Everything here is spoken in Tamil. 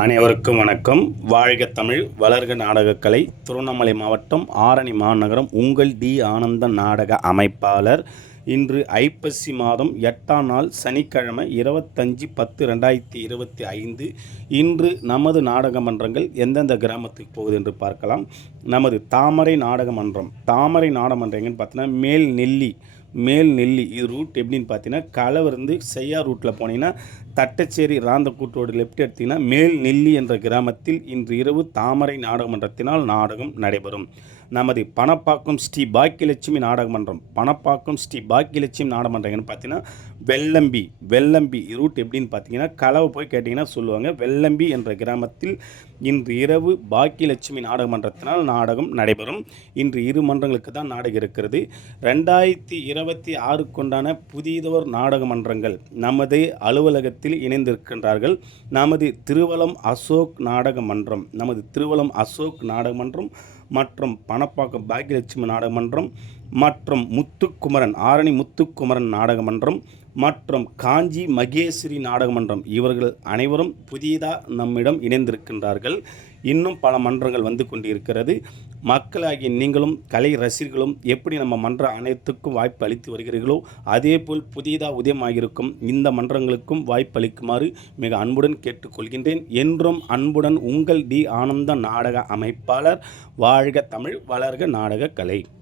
அனைவருக்கும் வணக்கம். வாழ்க தமிழ் வளர்க நாடகக்கலை திருவண்ணாமலை மாவட்டம் ஆரணி மாநகரம் உங்கள் டி ஆனந்த நாடக அமைப்பாளர். இன்று ஐப்பசி மாதம் எட்டாம் நாள் சனிக்கிழமை இருபத்தஞ்சி பத்து ரெண்டாயிரத்தி இருபத்தி ஐந்து. இன்று நமது நாடக மன்றங்கள் எந்தெந்த கிராமத்துக்கு போகுது என்று பார்க்கலாம். நமது தாமரை நாடக மன்றம் தாமரை நாடக மன்றம் எங்கன்னு பார்த்தீங்கன்னா மேல் நெல்லி மேல் நெல்லி இது ரூட் எப்படின்னு பார்த்தீங்கன்னா களவிருந்து செய்யா ரூட்டில் போனீங்கன்னா தட்டச்சேரி ராந்தக்கூட்டோடு லெஃப்ட் எடுத்தீங்கன்னா மேல் நெல்லி என்ற கிராமத்தில் இன்று இரவு தாமரை நாடகமன்றத்தினால் நாடகம் நடைபெறும். நமது பணப்பாக்கம் ஸ்ரீ பாக்கியலட்சுமி நாடகமன்றம். பணப்பாக்கம் ஸ்ரீ பாக்கியலட்சுமி நாடகமன்றம்னு பார்த்தீங்கன்னா வெள்ளம்பி வெள்ளம்பி ரூட் எப்படின்னு பார்த்தீங்கன்னா களவு போய் கேட்டிங்கன்னா சொல்லுவாங்க. வெள்ளம்பி என்ற கிராமத்தில் இன்று இரவு பாக்கியலட்சுமி நாடகமன்றத்தினால் நாடகம் நடைபெறும். இன்று இரு மன்றங்களுக்கு தான் நாடகம் இருக்கிறது. ரெண்டாயிரத்தி இருபத்தி ஆறுக்குண்டான புதியதோர் நாடக மன்றங்கள் நமது அலுவலகத்தில் இணைந்திருக்கின்றார்கள். நமது திருவலம் அசோக் நாடக மன்றம் நமது திருவலம் அசோக் நாடக மன்றம் மற்றும் பணப்பாக்கம் பாக்கியலட்சுமி நாடகமன்றம் மற்றும் முத்துக்குமரன் ஆரணி முத்துக்குமரன் நாடகமன்றம் மற்றும் காஞ்சி மகேஸ்வரி நாடகமன்றம். இவர்கள் அனைவரும் புதியதாக நம்மிடம் இணைந்திருக்கின்றார்கள். இன்னும் பல மன்றங்கள் வந்து கொண்டிருக்கிறது. மக்களாகிய நீங்களும் கலை ரசிகர்களும் எப்படி நம்ம மன்ற அனைத்துக்கும் வாய்ப்பு அளித்து வருகிறீர்களோ அதேபோல் புதியதாக உதயமாகியிருக்கும் இந்த மன்றங்களுக்கும் வாய்ப்பு அளிக்குமாறு மிக அன்புடன் கேட்டுக்கொள்கின்றேன். என்றும் அன்புடன் உங்கள் டி. ஆனந்த நாடக அமைப்பாளர் வாழ்க தமிழ் வளர்க நாடகக்கலை கலை